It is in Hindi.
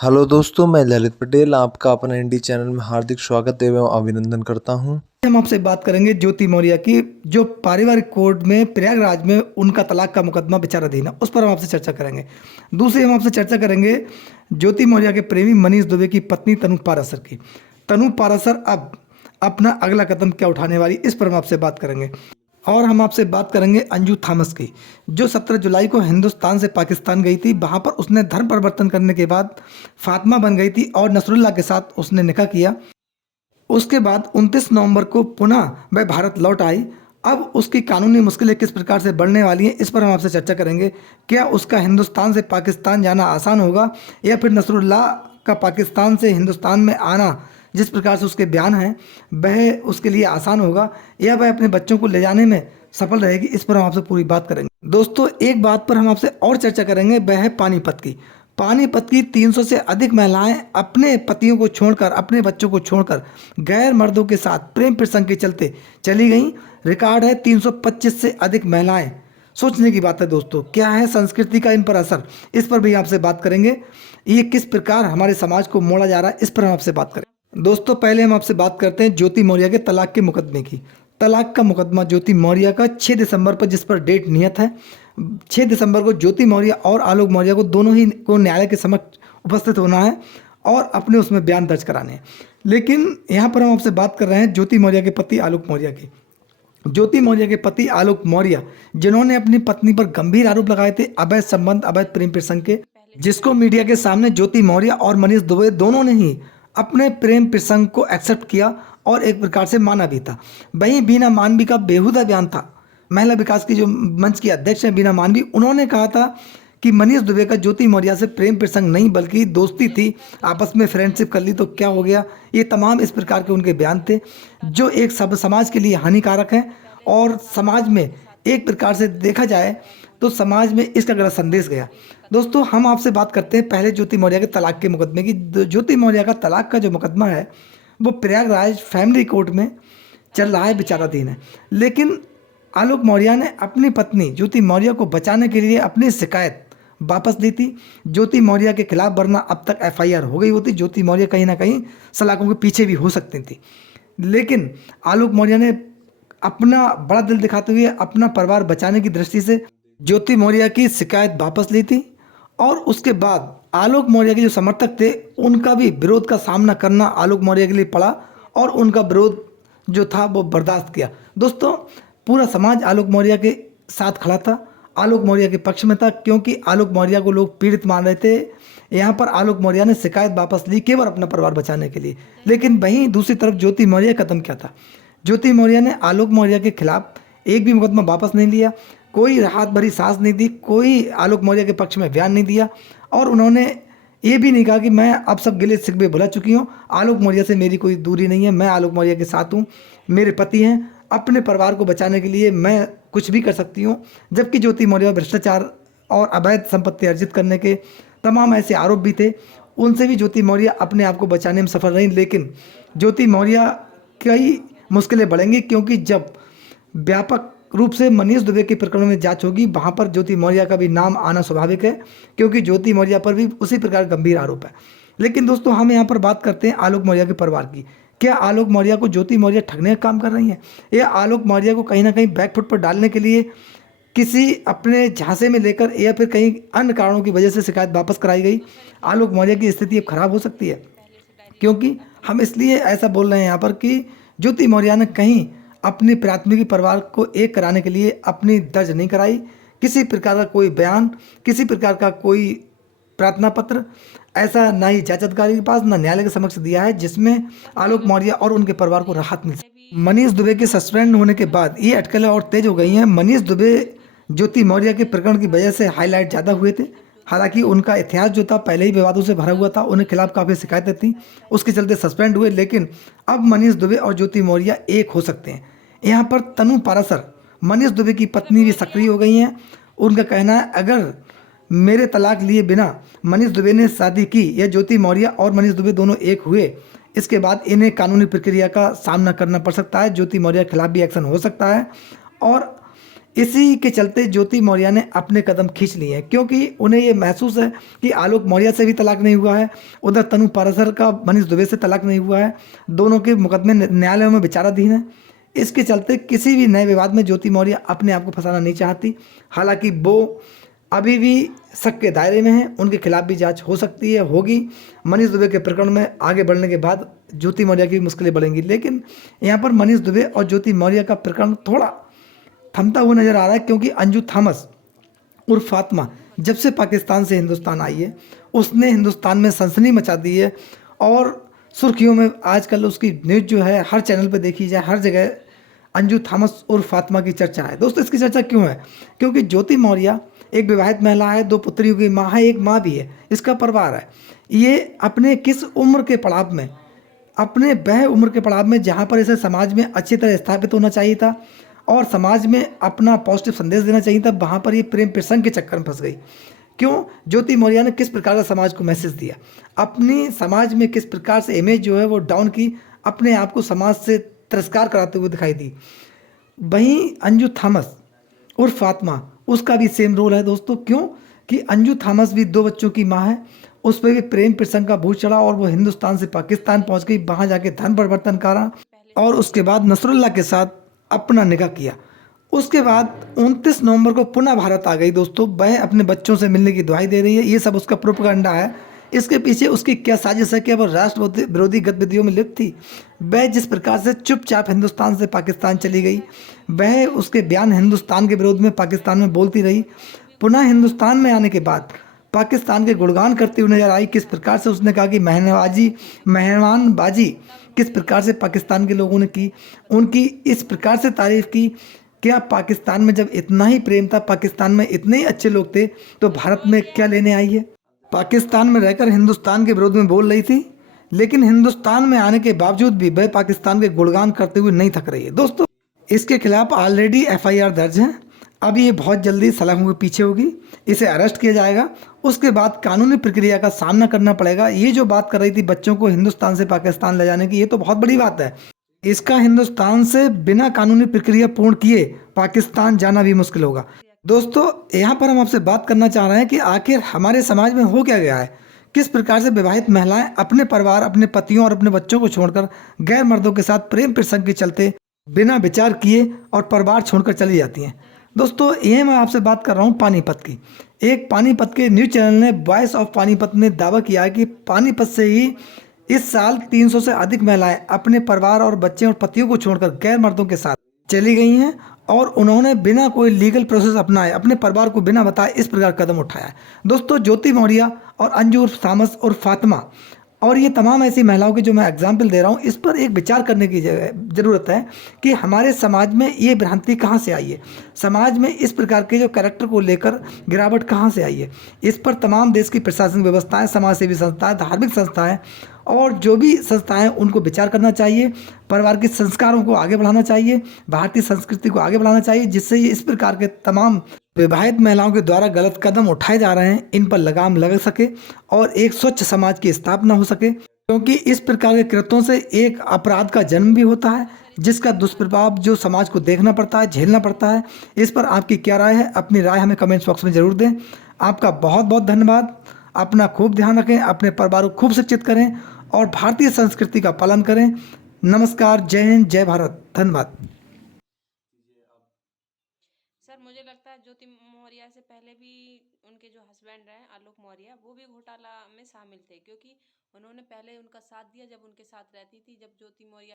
हेलो दोस्तों, मैं ललित पटेल आपका अपना इंडी चैनल में हार्दिक स्वागत एवं अभिनंदन करता हूं। हम आपसे बात करेंगे ज्योति मौर्य की, जो पारिवारिक कोर्ट में प्रयागराज में उनका तलाक का मुकदमा विचाराधीन है, उस पर हम आपसे चर्चा करेंगे। दूसरी हम आपसे चर्चा करेंगे ज्योति मौर्य के प्रेमी मनीष दुबे की पत्नी तनु पाराशर की। तनु पाराशर अब अपना अगला कदम क्या उठाने वाली, इस पर हम आपसे बात करेंगे। और हम आपसे बात करेंगे अंजू थॉमस की, जो 17 जुलाई को हिंदुस्तान से पाकिस्तान गई थी। वहाँ पर उसने धर्म परिवर्तन करने के बाद फातिमा बन गई थी और नसरुल्लाह के साथ उसने निकाह किया। उसके बाद 29 नवंबर को पुनः वह भारत लौट आई। अब उसकी कानूनी मुश्किलें किस प्रकार से बढ़ने वाली हैं, इस पर हम आपसे चर्चा करेंगे। क्या उसका हिंदुस्तान से पाकिस्तान जाना आसान होगा, या फिर नसरुल्लाह का पाकिस्तान से हिंदुस्तान में आना, जिस प्रकार से उसके बयान हैं, वह उसके लिए आसान होगा, या वह अपने बच्चों को ले जाने में सफल रहेगी, इस पर हम आपसे पूरी बात करेंगे। दोस्तों, एक बात पर हम आपसे और चर्चा करेंगे, वह है पानीपत की। पानीपत की 300 से अधिक महिलाएं अपने पतियों को छोड़कर, अपने बच्चों को छोड़कर गैर मर्दों के साथ प्रेम प्रसंग के चलते चली गईं। रिकॉर्ड है 325 से अधिक महिलाएं। सोचने की बात है दोस्तों, क्या है संस्कृति का इन पर असर, इस पर भी आपसे बात करेंगे। ये किस प्रकार हमारे समाज को मोड़ा जा रहा है, इस पर हम आपसे बात करें। दोस्तों, पहले हम आपसे बात करते हैं ज्योति मौर्य के तलाक के मुकदमे की। तलाक का मुकदमा ज्योति मौर्य का 6 दिसंबर पर, जिस पर डेट नियत है 6 दिसंबर को, ज्योति मौर्य और आलोक मौर्य को दोनों ही को न्यायालय के समक्ष उपस्थित होना है और अपने उसमें बयान दर्ज कराने हैं। लेकिन यहाँ पर हम आपसे बात कर रहे हैं ज्योति मौर्य के पति आलोक मौर्य की। ज्योति मौर्य के पति आलोक मौर्य, जिन्होंने अपनी पत्नी पर गंभीर आरोप लगाए थे अवैध संबंध, अवैध प्रेम प्रसंग के, जिसको मीडिया के सामने ज्योति मौर्य और मनीष दुबे दोनों ने ही अपने प्रेम प्रसंग को एक्सेप्ट किया और एक प्रकार से माना भी था। वहीं बीना मानवी का बेहुदा बयान था। महिला विकास की जो मंच की अध्यक्ष हैं बीना मानवी, उन्होंने कहा था कि मनीष दुबे का ज्योति मौर्य से प्रेम प्रसंग नहीं बल्कि दोस्ती थी, आपस में फ्रेंडशिप कर ली तो क्या हो गया। ये तमाम इस प्रकार के उनके बयान थे, जो एक सब समाज के लिए हानिकारक हैं और समाज में एक प्रकार से देखा जाए तो समाज में इसका गलत संदेश गया। दोस्तों, हम आपसे बात करते हैं पहले ज्योति मौर्य के तलाक के मुकदमे की। ज्योति मौर्य का तलाक का जो मुकदमा है वो प्रयागराज फैमिली कोर्ट में चल रहा है, विचाराधीन है। लेकिन आलोक मौर्य ने अपनी पत्नी ज्योति मौर्य को बचाने के लिए अपनी शिकायत वापस ली थी। ज्योति मौर्य के खिलाफ वरना अब तक एफआईआर हो गई होती। ज्योति मौर्य कहीं ना कहीं सलाखों के पीछे भी हो सकती थी, लेकिन आलोक मौर्य ने अपना बड़ा दिल दिखाते हुए अपना परिवार बचाने की दृष्टि से ज्योति मौर्य की शिकायत वापस ली थी। और उसके बाद आलोक मौर्य के जो समर्थक थे उनका भी विरोध का सामना करना आलोक मौर्य के लिए पड़ा और उनका विरोध जो था वो बर्दाश्त किया। दोस्तों, पूरा समाज आलोक मौर्य के साथ खड़ा था, आलोक मौर्य के पक्ष में था, क्योंकि आलोक मौर्य को लोग पीड़ित मान रहे थे। यहाँ पर आलोक मौर्य ने शिकायत वापस ली केवल अपना परिवार बचाने के लिए। लेकिन वहीं दूसरी तरफ ज्योति मौर्य का कदम क्या था। ज्योति मौर्य ने आलोक मौर्य के खिलाफ एक भी मुकदमा वापस नहीं लिया, कोई राहत भरी सांस नहीं दी, कोई आलोक मौर्य के पक्ष में बयान नहीं दिया, और उन्होंने ये भी नहीं कहा कि मैं अब सब गिले शिकवे भुला चुकी हूँ, आलोक मौर्य से मेरी कोई दूरी नहीं है, मैं आलोक मौर्य के साथ हूँ, मेरे पति हैं, अपने परिवार को बचाने के लिए मैं कुछ भी कर सकती हूँ। जबकि ज्योति मौर्य भ्रष्टाचार और अवैध संपत्ति अर्जित करने के तमाम ऐसे आरोप भी थे, उनसे भी ज्योति मौर्य अपने आप को बचाने में सफल रही। लेकिन ज्योति मौर्य कई मुश्किलें बढ़ेंगी, क्योंकि जब व्यापक रूप से मनीष दुबे के प्रकरण में जांच होगी वहां पर ज्योति मौर्य का भी नाम आना स्वाभाविक है, क्योंकि ज्योति मौर्य पर भी उसी प्रकार गंभीर आरोप है। लेकिन दोस्तों, हम यहाँ पर बात करते हैं आलोक मौर्य के परिवार की। क्या आलोक मौर्य को ज्योति मौर्य ठगने का काम कर रही हैं, या आलोक मौर्य को कहीं ना कहीं बैकफुट पर डालने के लिए किसी अपने झांसे में लेकर, या फिर कहीं अन्य कारणों की वजह से शिकायत वापस कराई गई। आलोक मौर्य की स्थिति अब खराब हो सकती है, क्योंकि हम इसलिए ऐसा बोल रहे हैं यहाँ पर कि ज्योति मौर्य ने कहीं अपनी प्राथमिकी परिवार को एक कराने के लिए अपनी दर्ज नहीं कराई। किसी प्रकार का कोई बयान, किसी प्रकार का कोई प्रार्थना पत्र ऐसा ना ही जांच के पास ना न्यायालय के समक्ष दिया है जिसमें आलोक मौर्य और उनके परिवार को राहत मिल सके। मनीष दुबे के सस्पेंड होने के बाद ये अटकलें और तेज हो गई हैं। मनीष दुबे ज्योति मौर्य के प्रकरण की वजह से हाईलाइट ज़्यादा हुए थे। हालांकि उनका इतिहास जो था पहले ही विवादों से भरा हुआ था, उनके खिलाफ काफ़ी शिकायतें थी, उसके चलते सस्पेंड हुए। लेकिन अब मनीष दुबे और ज्योति मौर्य एक हो सकते हैं। यहाँ पर तनु पाराशर, मनीष दुबे की पत्नी, भी सक्रिय हो गई हैं। उनका कहना है अगर मेरे तलाक लिए बिना मनीष दुबे ने शादी की, या ज्योति मौर्य और मनीष दुबे दोनों एक हुए, इसके बाद इन्हें कानूनी प्रक्रिया का सामना करना पड़ सकता है, ज्योति मौर्य के खिलाफ भी एक्शन हो सकता है। और इसी के चलते ज्योति मौर्य ने अपने कदम खींच लिए हैं, क्योंकि उन्हें ये महसूस है कि आलोक मौर्य से भी तलाक नहीं हुआ है, उधर तनु पाराशर का मनीष दुबे से तलाक नहीं हुआ है, दोनों के मुकदमे न्यायालयों में विचाराधीन है। इसके चलते किसी भी नए विवाद में ज्योति मौर्य अपने आप को फंसाना नहीं चाहती। हालांकि वो अभी भी शक के दायरे में है, उनके खिलाफ भी जांच हो सकती है, होगी। मनीष दुबे के प्रकरण में आगे बढ़ने के बाद ज्योति मौर्य की भी मुश्किलें बढ़ेंगी, लेकिन यहाँ पर मनीष दुबे और ज्योति मौर्य का प्रकरण थोड़ा थमता हुआ नजर आ रहा है, क्योंकि अंजू थॉमस उर्फ फातिमा जब से पाकिस्तान से हिंदुस्तान आई है, उसने हिंदुस्तान में सनसनी मचा दी है और सुर्खियों में आजकल उसकी न्यूज़ जो है हर चैनल पे देखी जाए, हर जगह अंजू थॉमस उर्फ फातिमा की चर्चा है। दोस्तों, इसकी चर्चा क्यों है? क्योंकि ज्योति मौर्य एक विवाहित महिला है, 2 पुत्रियों की माँ है, एक माँ भी है, इसका परिवार है। ये अपने किस उम्र के पड़ाव में, अपने वह उम्र के पड़ाव में जहाँ पर इसे समाज में अच्छी तरह स्थापित होना चाहिए था और समाज में अपना पॉजिटिव संदेश देना चाहिए था, वहाँ पर ये प्रेम प्रसंग के चक्कर में फंस गई। क्यों? ज्योति मौर्य ने किस प्रकार का समाज को मैसेज दिया, अपनी समाज में किस प्रकार से इमेज जो है वो डाउन की, अपने आप को समाज से तिरस्कार कराते हुए दिखाई दी। वहीं अंजू थॉमस उर्फ फातिमा, उसका भी सेम रोल है दोस्तों। क्यों? कि अंजू थॉमस भी 2 बच्चों की माँ है, उस पर भी प्रेम प्रसंग का भूत चढ़ा और वो हिंदुस्तान से पाकिस्तान पहुंच गई, वहां जाके धर्म परिवर्तन करा और उसके बाद नसरुल्लाह के साथ अपना निकाह किया। उसके बाद 29 नवंबर को पुनः भारत आ गई दोस्तों। वह अपने बच्चों से मिलने की दुहाई दे रही है, ये सब उसका प्रोपेगेंडा है। इसके पीछे उसकी क्या साजिश है कि वह राष्ट्र विरोधी गतिविधियों में लिप्त थी। वह जिस प्रकार से चुपचाप हिंदुस्तान से पाकिस्तान चली गई, वह उसके बयान हिंदुस्तान के विरोध में पाकिस्तान में बोलती रही, पुनः हिंदुस्तान में आने के बाद पाकिस्तान के गुणगान करती हुई नजर आई। किस प्रकार से उसने कहा कि मेहमानबाजी किस प्रकार से पाकिस्तान के लोगों ने की, उनकी इस प्रकार से तारीफ की। क्या पाकिस्तान में जब इतना ही प्रेम था, पाकिस्तान में इतने ही अच्छे लोग थे, तो भारत में क्या लेने आई है? पाकिस्तान में रहकर हिंदुस्तान के विरोध में बोल रही थी, लेकिन हिंदुस्तान में आने के बावजूद भी वह पाकिस्तान के गुणगान करते हुए नहीं थक रही है। दोस्तों, इसके खिलाफ ऑलरेडी FIR दर्ज है। अब ये बहुत जल्दी सलाखों के पीछे होगी, इसे अरेस्ट किया जाएगा, उसके बाद कानूनी प्रक्रिया का सामना करना पड़ेगा। ये जो बात कर रही थी बच्चों को हिंदुस्तान से पाकिस्तान ले जाने की, ये तो बहुत बड़ी बात है। इसका हिंदुस्तान से बिना कानूनी प्रक्रिया पूर्ण किए पाकिस्तान जाना भी मुश्किल होगा। दोस्तों, यहाँ पर हम आपसे बात करना चाह रहे हैं कि आखिर हमारे समाज में हो क्या गया है, किस प्रकार से विवाहित महिलाएं अपने परिवार, अपने पतियों और अपने बच्चों को छोड़कर गैर मर्दों के साथ प्रेम प्रसंग के चलते बिना विचार किए और परिवार छोड़कर चली जाती हैं। दोस्तों, ये मैं आपसे बात कर रहा हूँ पानीपत की। एक पानीपत के न्यूज़ चैनल ने, वॉइस ऑफ पानीपत ने दावा किया है कि पानीपत से ही इस साल 300 से अधिक महिलाएं अपने परिवार और बच्चे और पतियों को छोड़कर गैर मर्दों के साथ चली गई हैं और उन्होंने बिना कोई लीगल प्रोसेस अपनाए, अपने परिवार को बिना बताए इस प्रकार कदम उठाया है। दोस्तों, ज्योति मौर्य और अंजू उर्फ थॉमस और फातिमा और ये तमाम ऐसी महिलाओं की जो मैं एग्जाम्पल दे रहा हूँ, इस पर एक विचार करने की ज़रूरत है कि हमारे समाज में ये भ्रांति कहाँ से आई है, समाज में इस प्रकार के जो कैरेक्टर को लेकर गिरावट कहाँ से आई है। इस पर तमाम देश की प्रशासनिक व्यवस्थाएं, समाज सेवी संस्थाएं, धार्मिक संस्थाएं और जो भी संस्थाएं, उनको विचार करना चाहिए। परिवार के संस्कारों को आगे बढ़ाना चाहिए, भारतीय संस्कृति को आगे बढ़ाना चाहिए, जिससे ये इस प्रकार के तमाम विवाहित महिलाओं के द्वारा गलत कदम उठाए जा रहे हैं, इन पर लगाम लग सके और एक स्वच्छ समाज की स्थापना हो सके। क्योंकि इस प्रकार के कृत्यों से एक अपराध का जन्म भी होता है, जिसका दुष्प्रभाव जो समाज को देखना पड़ता है, झेलना पड़ता है। इस पर आपकी क्या राय है? अपनी राय हमें कमेंट्स बॉक्स में जरूर दें। आपका बहुत बहुत धन्यवाद। अपना खूब ध्यान रखें, अपने परिवार को खूब शिक्षित करें और भारतीय संस्कृति का पालन करें। नमस्कार, जय हिंद, जय भारत, धन्यवाद। सर, मुझे लगता है ज्योति मौर्य से पहले भी उनके जो हस्बैंड रहे आलोक मौर्य, वो भी घोटाला में शामिल थे, क्योंकि उन्होंने पहले उनका साथ दिया जब उनके साथ रहती थी, जब ज्योति मौर्य